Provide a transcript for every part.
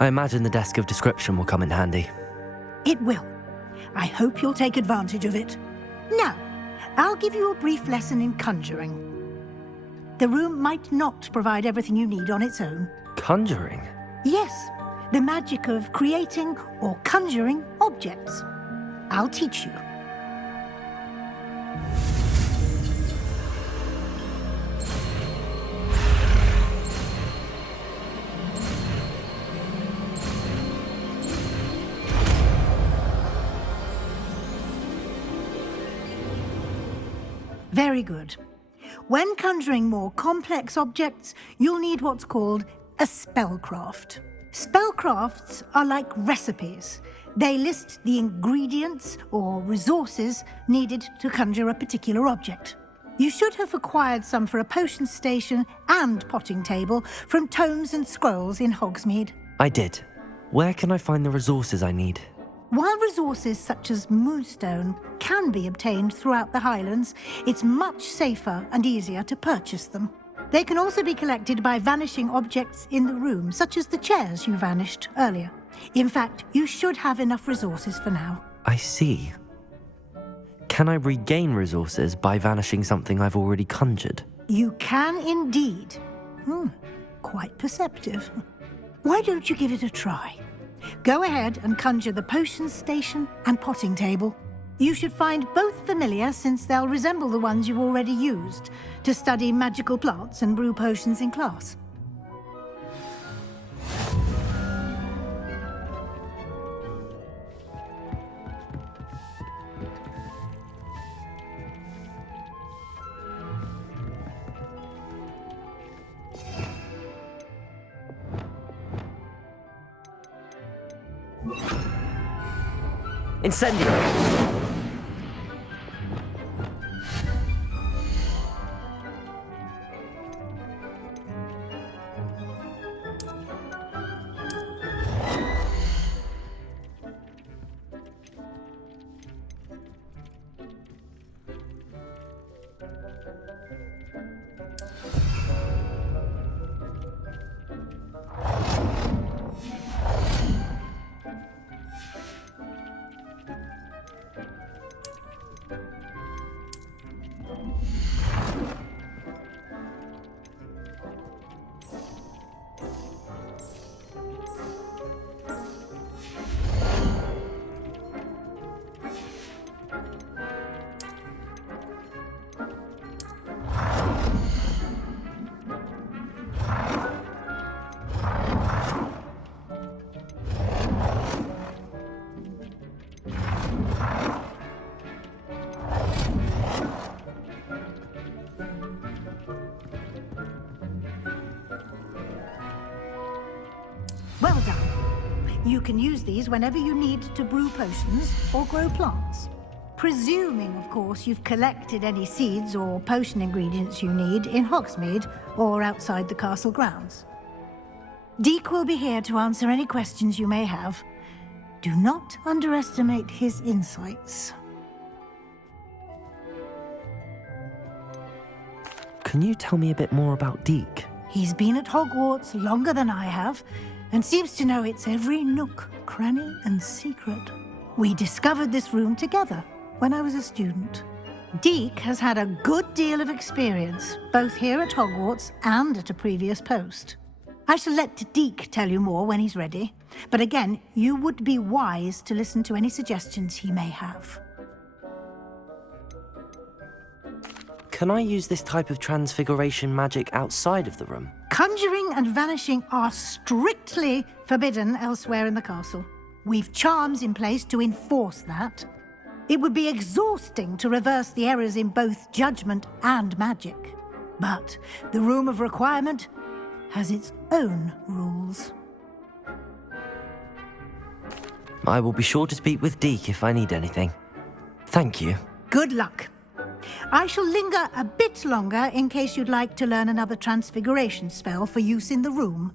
I imagine the desk of description will come in handy. It will. I hope you'll take advantage of it. Now, I'll give you a brief lesson in conjuring. The room might not provide everything you need on its own. Conjuring? Yes, the magic of creating or conjuring objects. I'll teach you. Very good. When conjuring more complex objects, you'll need what's called a spellcraft. Spellcrafts are like recipes. They list the ingredients or resources needed to conjure a particular object. You should have acquired some for a potion station and potting table from tomes and scrolls in Hogsmeade. I did. Where can I find the resources I need? While resources such as moonstone can be obtained throughout the Highlands, it's much safer and easier to purchase them. They can also be collected by vanishing objects in the room, such as the chairs you vanished earlier. In fact, you should have enough resources for now. I see. Can I regain resources by vanishing something I've already conjured? You can indeed. Quite perceptive. Why don't you give it a try? Go ahead and conjure the potion station and potting table. You should find both familiar, since they'll resemble the ones you've already used to study magical plants and brew potions in class. Incendio! Well done. You can use these whenever you need to brew potions or grow plants. Presuming, of course, you've collected any seeds or potion ingredients you need in Hogsmeade or outside the castle grounds. Deek will be here to answer any questions you may have. Do not underestimate his insights. Can you tell me a bit more about Deek? He's been at Hogwarts longer than I have, and seems to know its every nook, cranny, and secret. We discovered this room together when I was a student. Deek has had a good deal of experience, both here at Hogwarts and at a previous post. I shall let Deek tell you more when he's ready, but again, you would be wise to listen to any suggestions he may have. Can I use this type of transfiguration magic outside of the room? Conjuring and vanishing are strictly forbidden elsewhere in the castle. We've charms in place to enforce that. It would be exhausting to reverse the errors in both judgment and magic. But the Room of Requirement has its own rules. I will be sure to speak with Deek if I need anything. Thank you. Good luck. I shall linger a bit longer in case you'd like to learn another transfiguration spell for use in the room.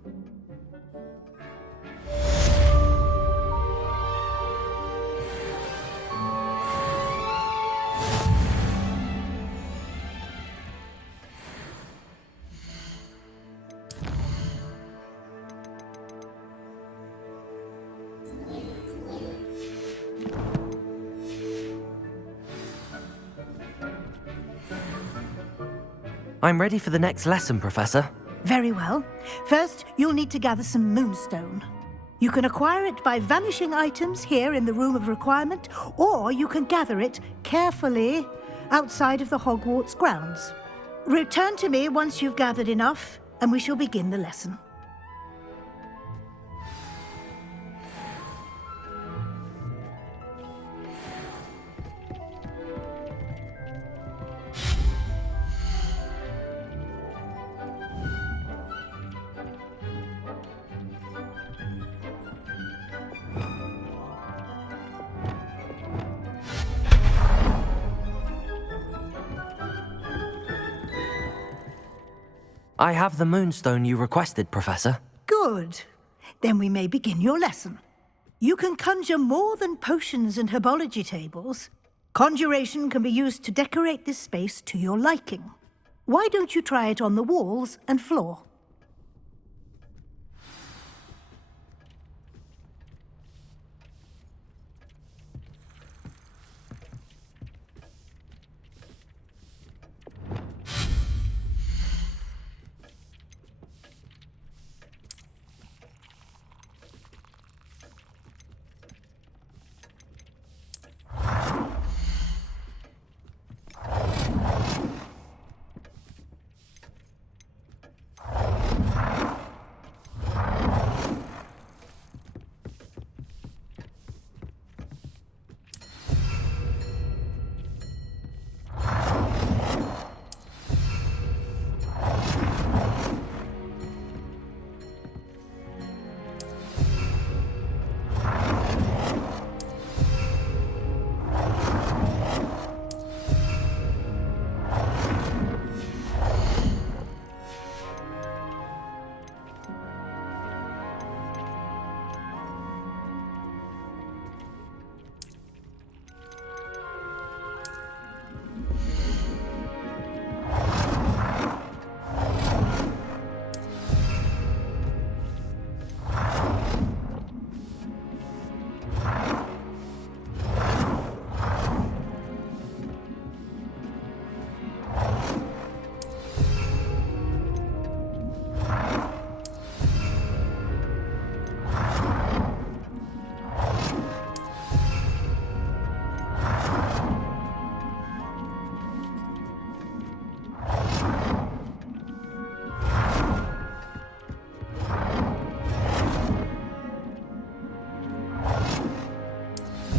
I'm ready for the next lesson, Professor. Very well. First, you'll need to gather some moonstone. You can acquire it by vanishing items here in the Room of Requirement, or you can gather it carefully outside of the Hogwarts grounds. Return to me once you've gathered enough, and we shall begin the lesson. I have the moonstone you requested, Professor. Good. Then we may begin your lesson. You can conjure more than potions and herbology tables. Conjuration can be used to decorate this space to your liking. Why don't you try it on the walls and floor?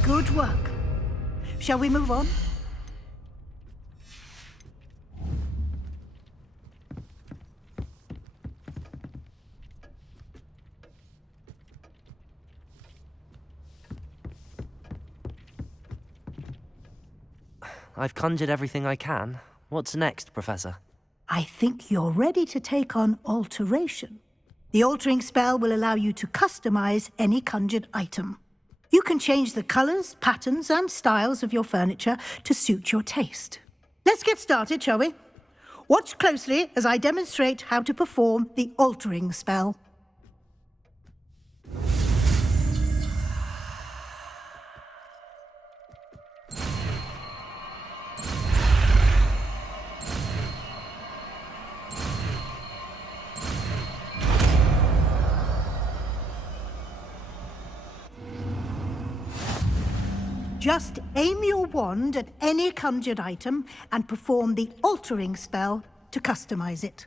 Good work. Shall we move on? I've conjured everything I can. What's next, Professor? I think you're ready to take on alteration. The altering spell will allow you to customize any conjured item. You can change the colors, patterns, and styles of your furniture to suit your taste. Let's get started, shall we? Watch closely as I demonstrate how to perform the altering spell. Just aim your wand at any conjured item and perform the altering spell to customize it.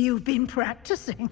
You've been practicing.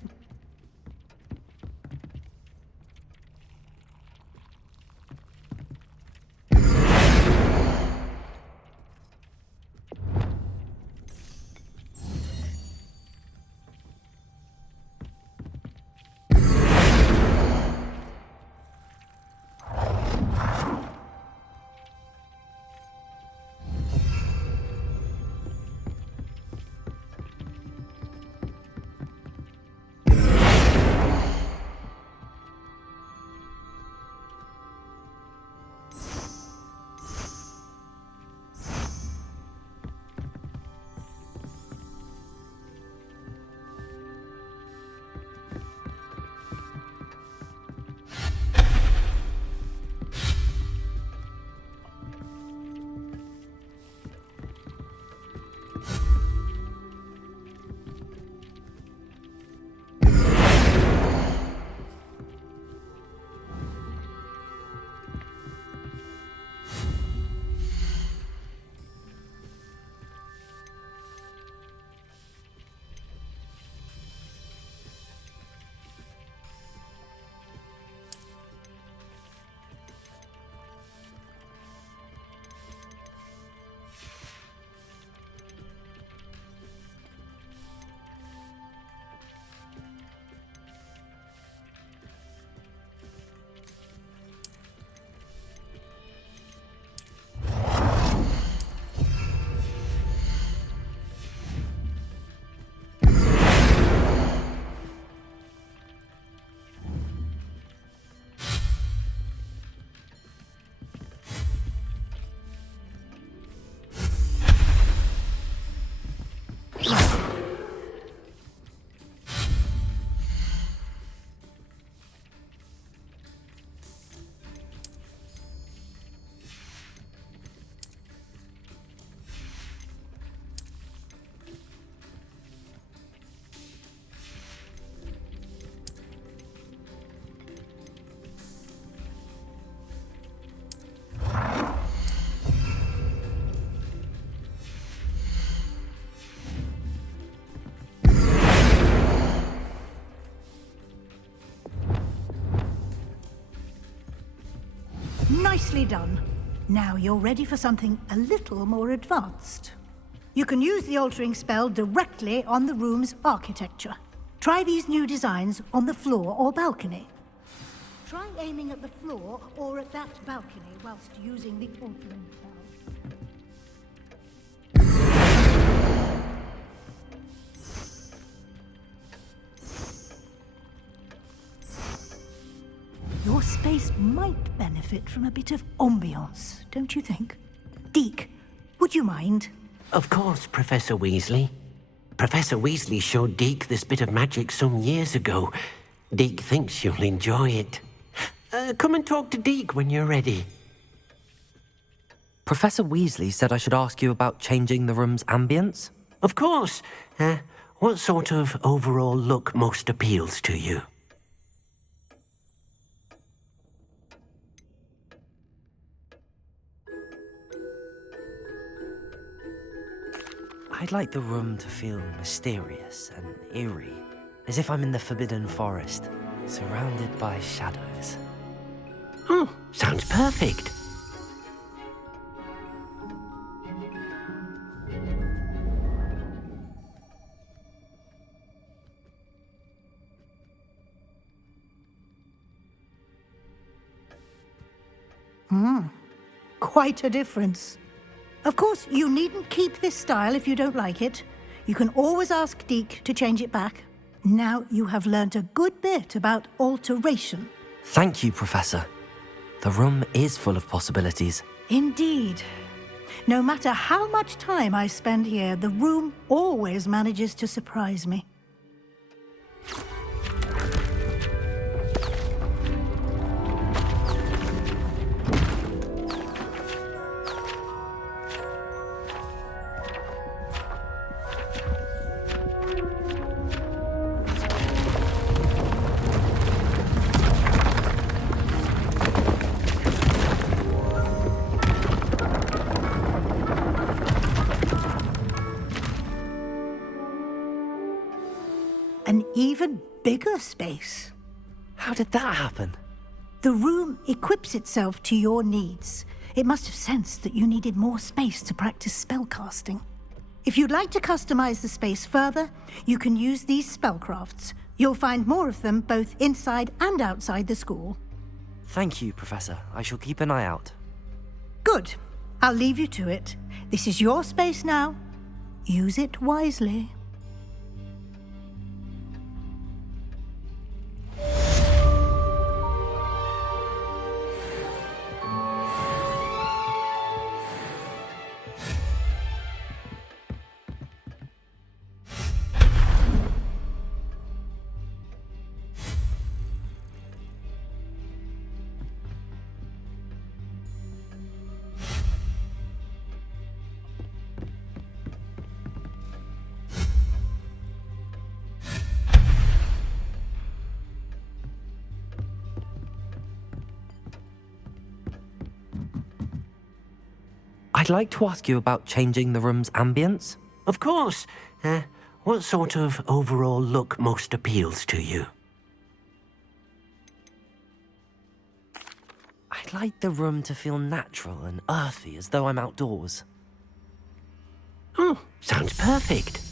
Nicely done. Now you're ready for something a little more advanced. You can use the altering spell directly on the room's architecture. Try these new designs on the floor or balcony. Try aiming at the floor or at that balcony whilst using the altering spell. Your space might benefit from a bit of ambiance, don't you think? Deke, would you mind? Of course, Professor Weasley. Professor Weasley showed Deke this bit of magic some years ago. Deke thinks you'll enjoy it. Come and talk to Deke when you're ready. Professor Weasley said I should ask you about changing the room's ambience? Of course. What sort of overall look most appeals to you? I'd like the room to feel mysterious and eerie, as if I'm in the Forbidden Forest, surrounded by shadows. Oh, sounds perfect. Quite a difference. Of course, you needn't keep this style if you don't like it. You can always ask Deke to change it back. Now you have learnt a good bit about alteration. Thank you, Professor. The room is full of possibilities. Indeed. No matter how much time I spend here, the room always manages to surprise me. bigger space. How did that happen? The room equips itself to your needs. It must have sensed that you needed more space to practice spellcasting. If you'd like to customize the space further, you can use these spellcrafts. You'll find more of them both inside and outside the school. Thank you, Professor. I shall keep an eye out. Good. I'll leave you to it. This is your space now. Use it wisely. I'd like to ask you about changing the room's ambience. Of course. What sort of overall look most appeals to you? I'd like the room to feel natural and earthy, as though I'm outdoors. Oh, sounds perfect.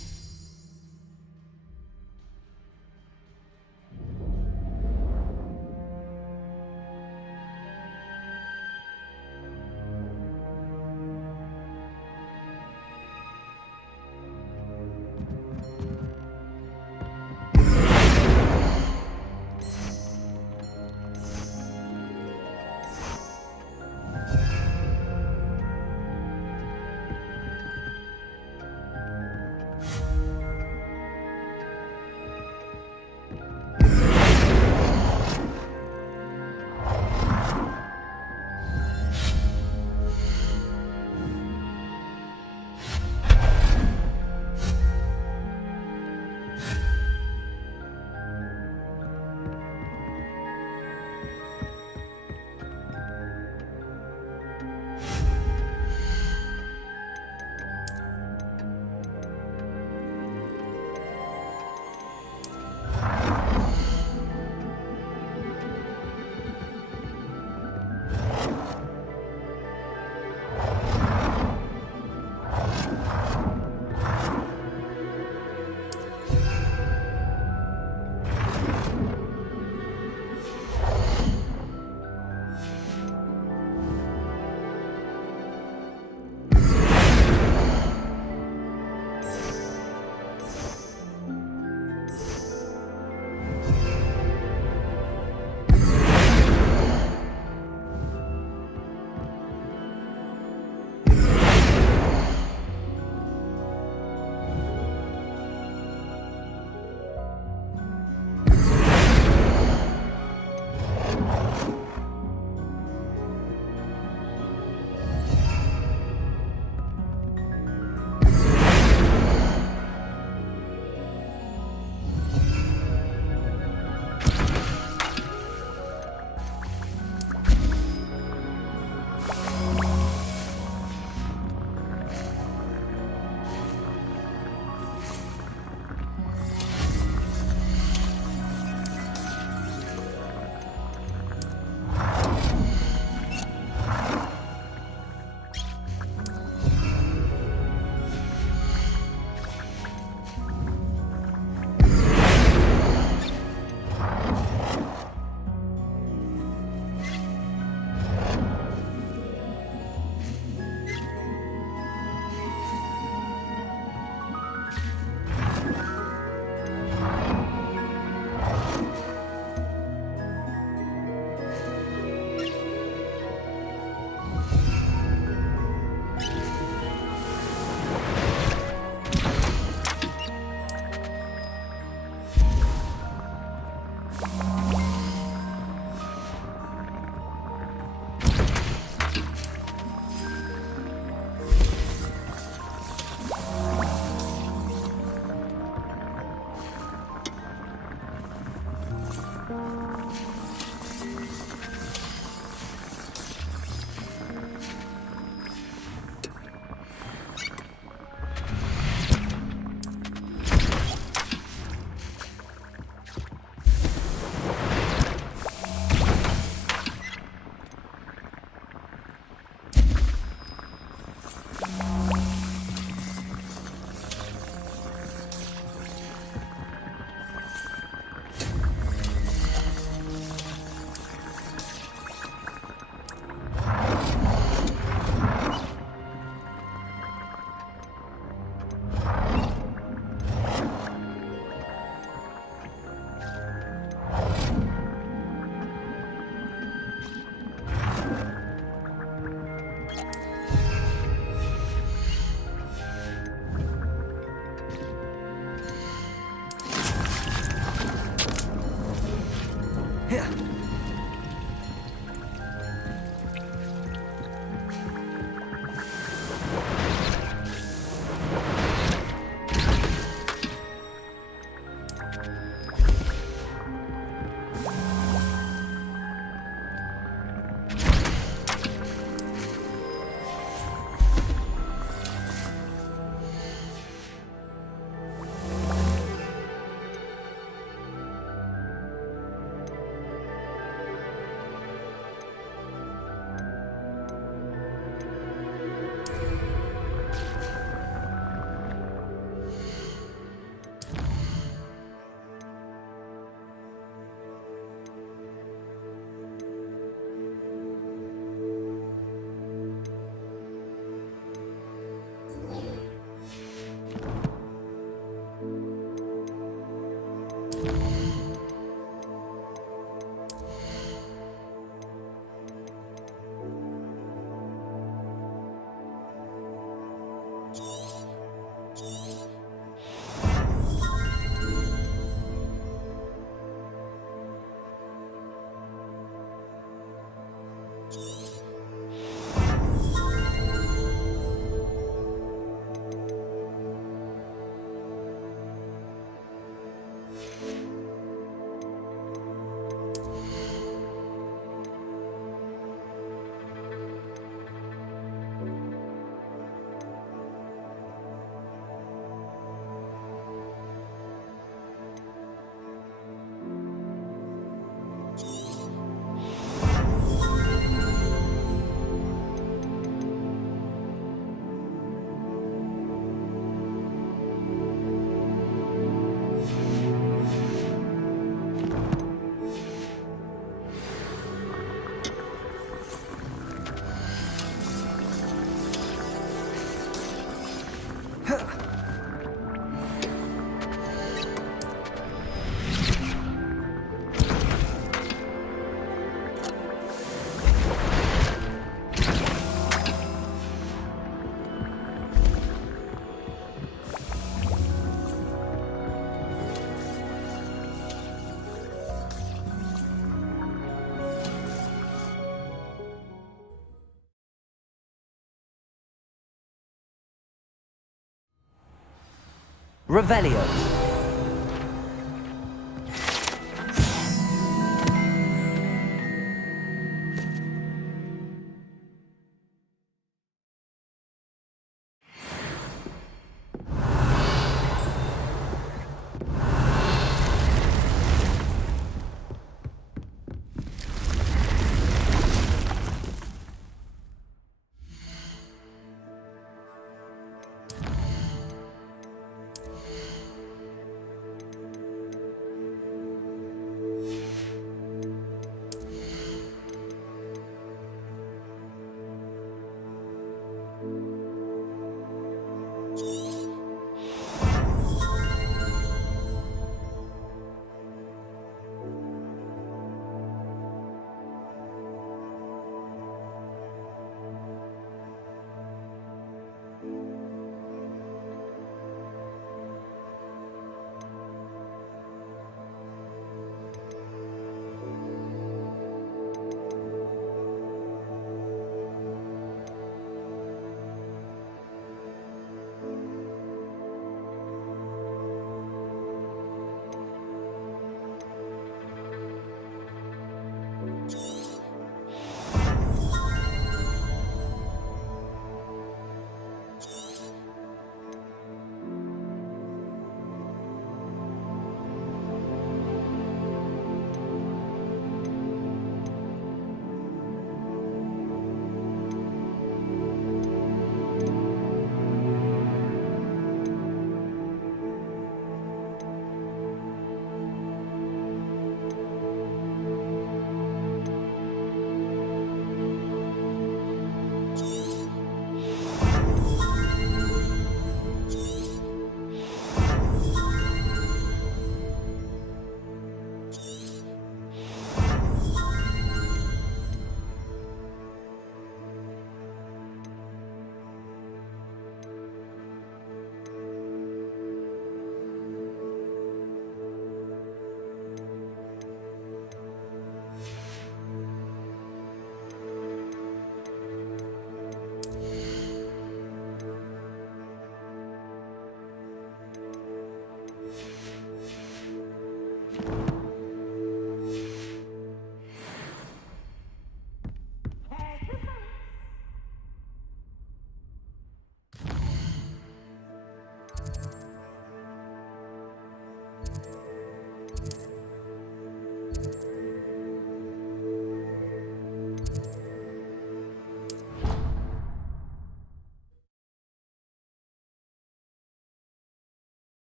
Revelio.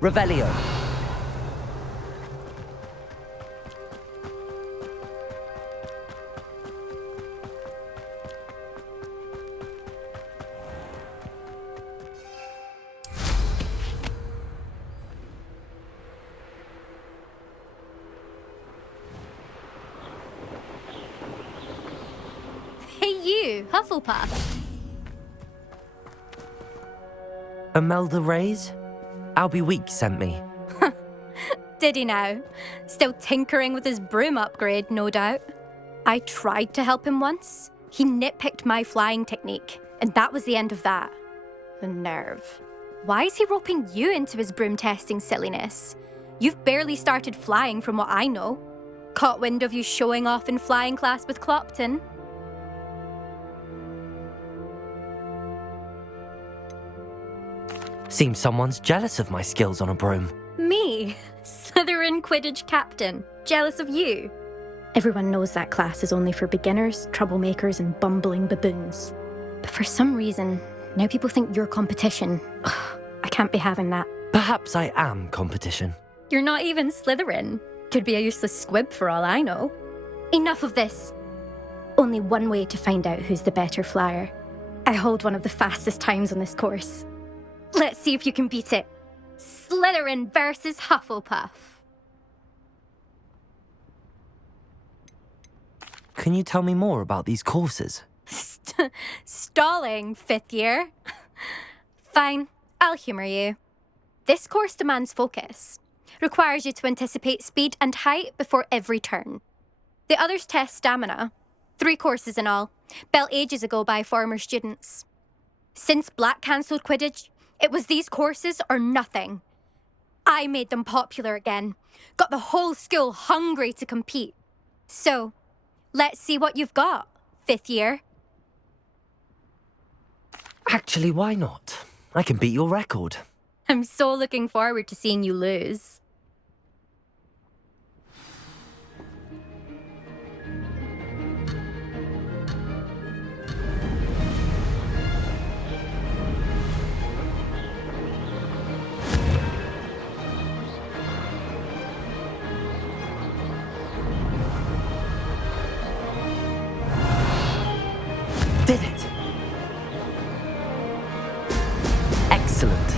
Revelio. Hey you, Hufflepuff. Imelda Reyes? Albie Week sent me. Did he now? Still tinkering with his broom upgrade, no doubt. I tried to help him once. He nitpicked my flying technique, and that was the end of that. The nerve. Why is he roping you into his broom testing silliness? You've barely started flying from what I know. Caught wind of you showing off in flying class with Clopton. Seems someone's jealous of my skills on a broom. Me? Slytherin Quidditch captain. Jealous of you? Everyone knows that class is only for beginners, troublemakers, and bumbling baboons. But for some reason, now people think you're competition. Ugh, I can't be having that. Perhaps I am competition. You're not even Slytherin. Could be a useless squib for all I know. Enough of this. Only one way to find out who's the better flyer. I hold one of the fastest times on this course. Let's see if you can beat it. Slytherin versus Hufflepuff. Can you tell me more about these courses? Stalling, fifth year. Fine, I'll humour you. This course demands focus. Requires you to anticipate speed and height before every turn. The others test stamina. 3 courses in all, built ages ago by former students. Since Black cancelled Quidditch, it was these courses or nothing. I made them popular again. Got the whole school hungry to compete. So, let's see what you've got, fifth year. Actually, why not? I can beat your record. I'm so looking forward to seeing you lose. Did it! Excellent.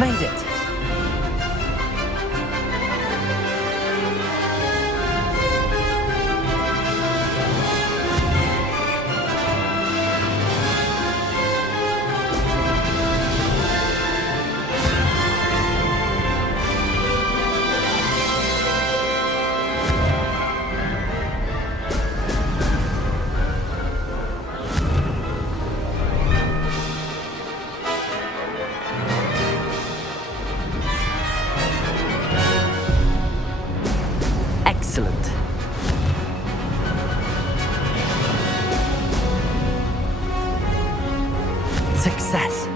Made it! Excellent. Success.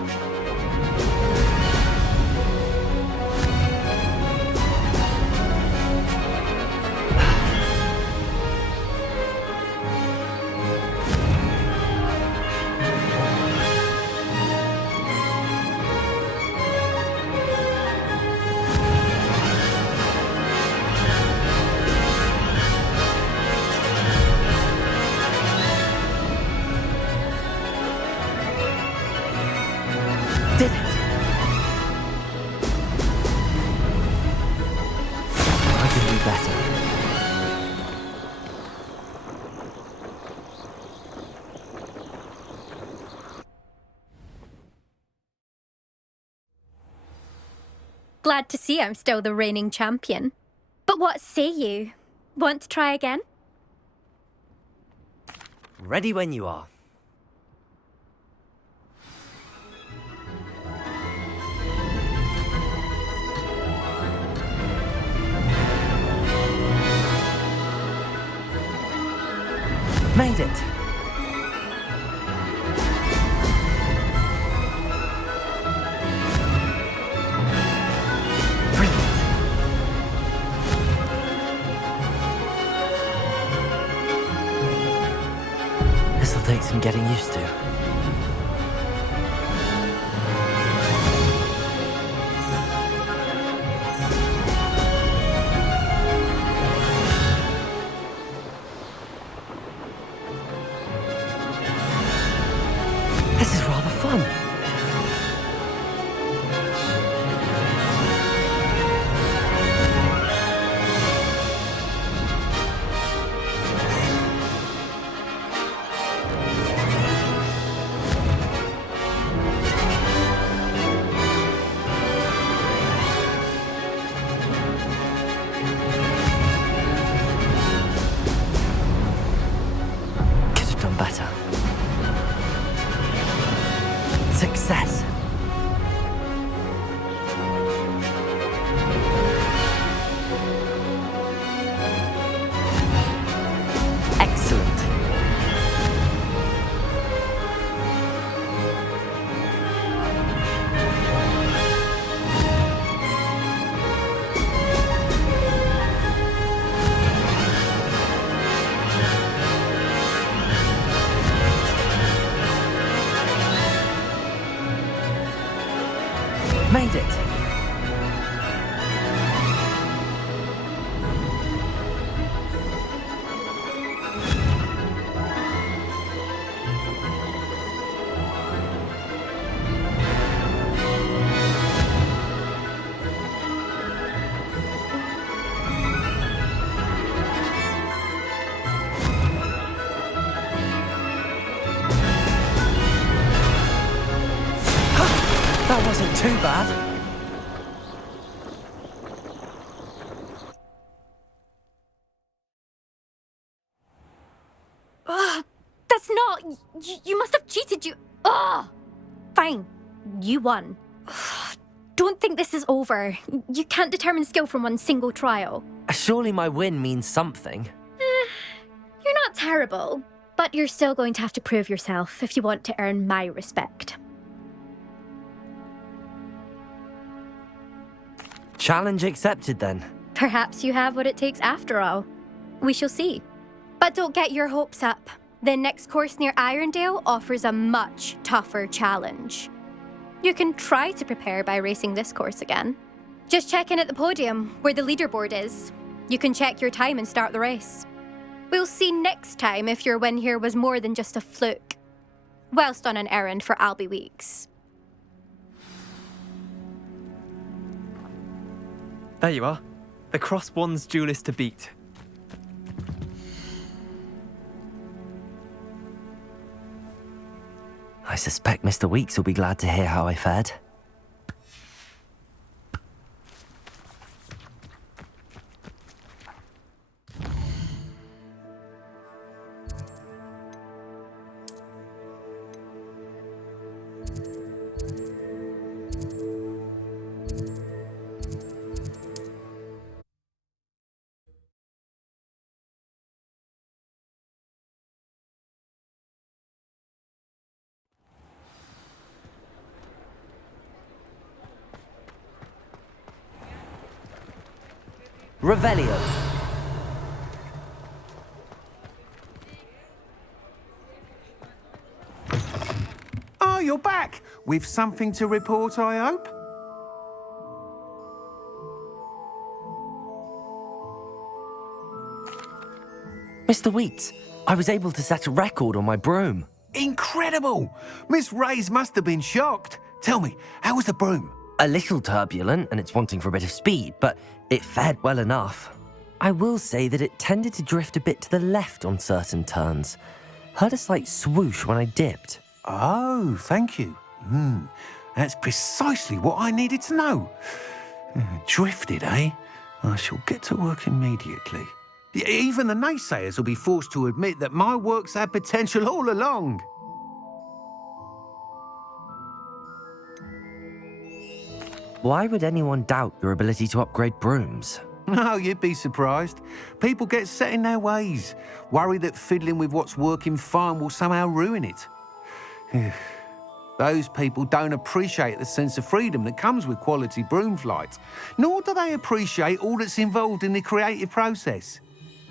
Did it! I can do better. Glad to see I'm still the reigning champion. But what say you? Want to try again? Ready when you are. Made it! Brilliant! This'll take some getting used to. This is rather fun. Could have done better. Success. Excellent. Made it. That wasn't too bad. That's not... You must have cheated, you... Ugh! Fine. You won. Don't think this is over. You can't determine skill from one single trial. Surely my win means something. You're not terrible, but you're still going to have to prove yourself if you want to earn my respect. Challenge accepted then. Perhaps you have what it takes after all. We shall see. But don't get your hopes up. The next course near Irondale offers a much tougher challenge. You can try to prepare by racing this course again. Just check in at the podium, where the leaderboard is. You can check your time and start the race. We'll see next time if your win here was more than just a fluke. Whilst on an errand for Albie Weeks. There you are. The Cross Wands duelist to beat. I suspect Mr. Weeks will be glad to hear how I fared. Revelio. Oh, you're back. With something to report, I hope? Mr. Weeks, I was able to set a record on my broom. Incredible! Miss Reyes must have been shocked. Tell me, how was the broom? A little turbulent, and it's wanting for a bit of speed, but it fared well enough. I will say that it tended to drift a bit to the left on certain turns. Heard a slight swoosh when I dipped. Oh, thank you. That's precisely what I needed to know. Drifted, eh? I shall get to work immediately. Even the naysayers will be forced to admit that my work's had potential all along. Why would anyone doubt your ability to upgrade brooms? No, you'd be surprised. People get set in their ways, worry that fiddling with what's working fine will somehow ruin it. Those people don't appreciate the sense of freedom that comes with quality broom flight, nor do they appreciate all that's involved in the creative process.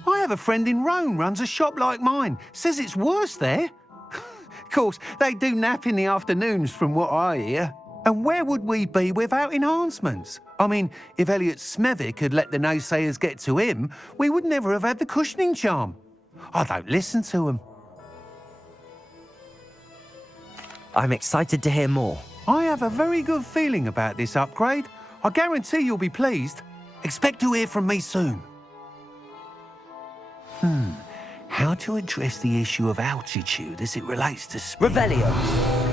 I have a friend in Rome runs a shop like mine, says it's worse there. Of course, they do nap in the afternoons from what I hear. And where would we be without enhancements? I mean, if Elliot Smethwick had let the naysayers get to him, we would never have had the cushioning charm. I don't listen to them. I'm excited to hear more. I have a very good feeling about this upgrade. I guarantee you'll be pleased. Expect to hear from me soon. How to address the issue of altitude as it relates to speed? Revelio.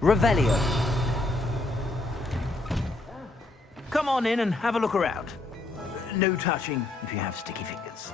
Revelio. Come on in and have a look around. No touching if you have sticky fingers.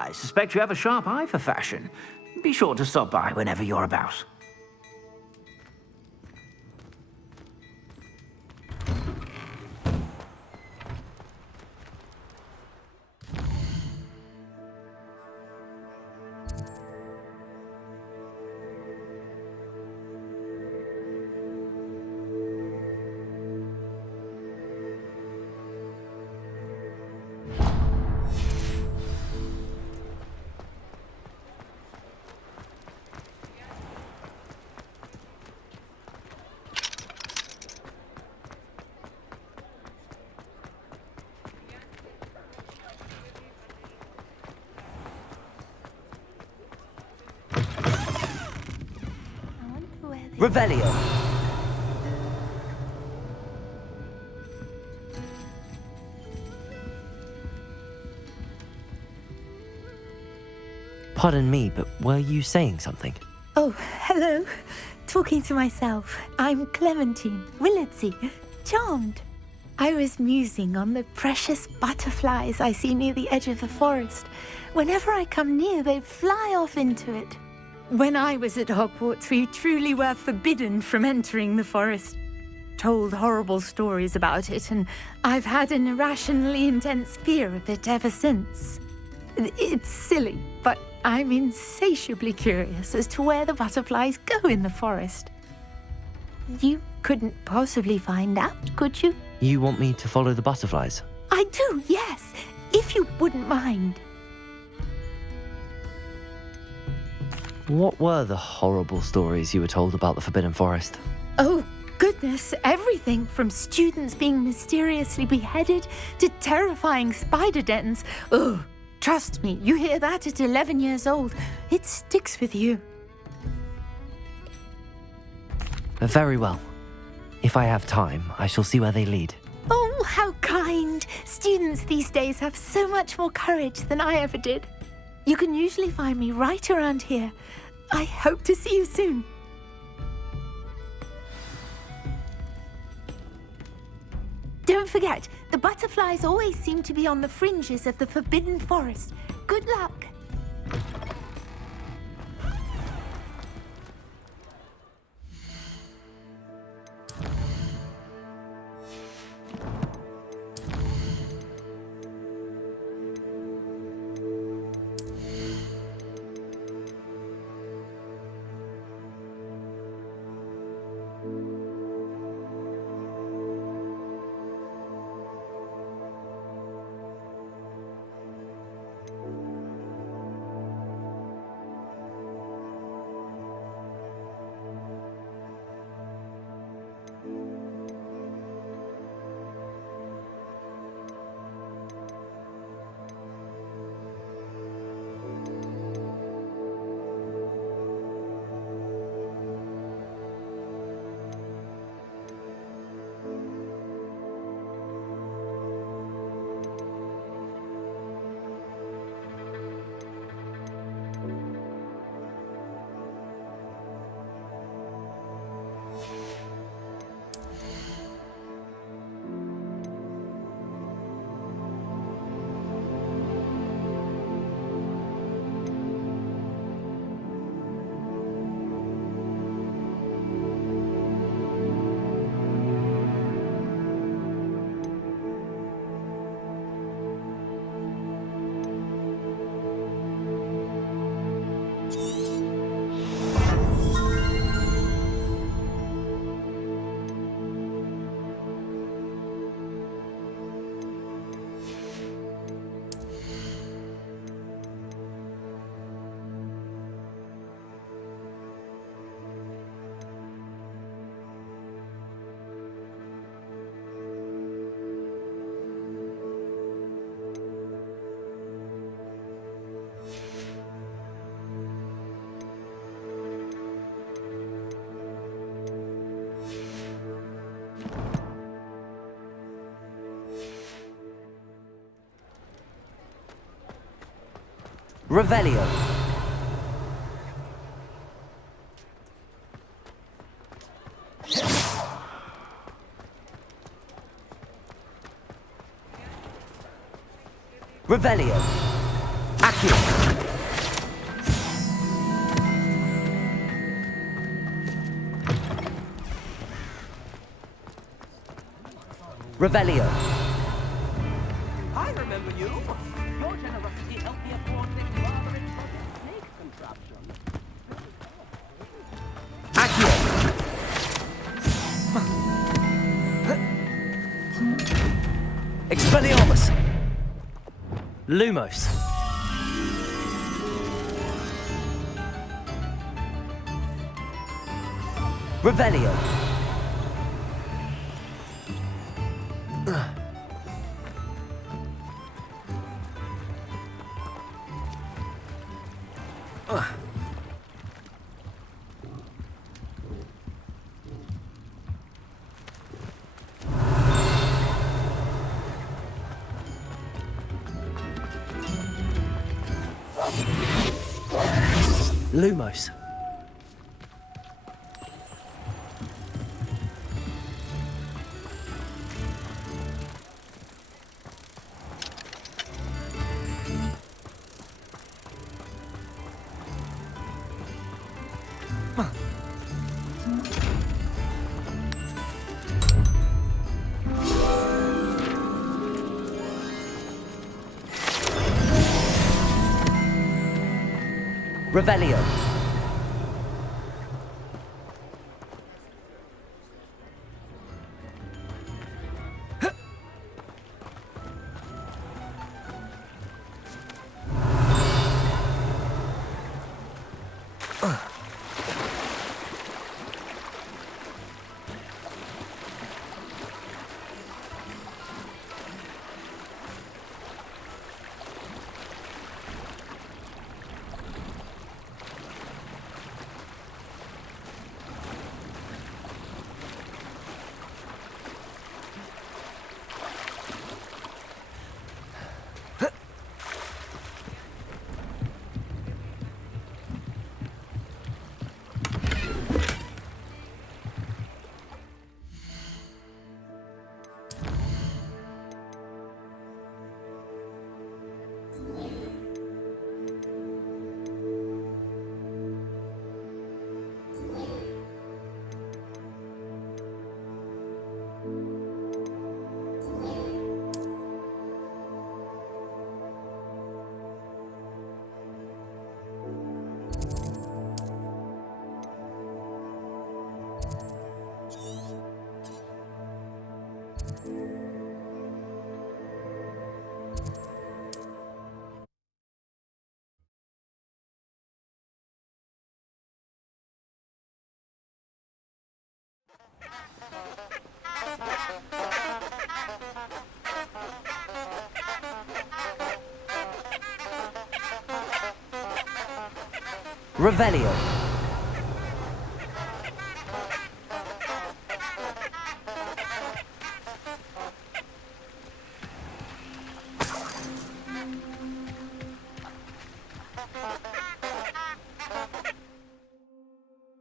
I suspect you have a sharp eye for fashion. Be sure to stop by whenever you're about. Revelio. Pardon me, but were you saying something? Oh, hello. Talking to myself. I'm Clementine, Willardsey, charmed. I was musing on the precious butterflies I see near the edge of the forest. Whenever I come near, they fly off into it. When I was at Hogwarts, we truly were forbidden from entering the forest. Told horrible stories about it, and I've had an irrationally intense fear of it ever since. It's silly, but I'm insatiably curious as to where the butterflies go in the forest. You couldn't possibly find out, could you? You want me to follow the butterflies? I do, yes, if you wouldn't mind. What were the horrible stories you were told about the Forbidden Forest? Oh, goodness, everything from students being mysteriously beheaded to terrifying spider dens. Ugh. Trust me, you hear that at 11 years old, it sticks with you. Very well. If I have time, I shall see where they lead. Oh, how kind! Students these days have so much more courage than I ever did. You can usually find me right around here. I hope to see you soon. Don't forget, the butterflies always seem to be on the fringes of the Forbidden Forest. Good luck. Revelio. Revelio. Accio. Revelio. I remember you. Your generosity helped me afford this rather exotic snake contraption. Accio. Expelliarmus. Lumos. Revelio. Lumos. Revelio. Revelio.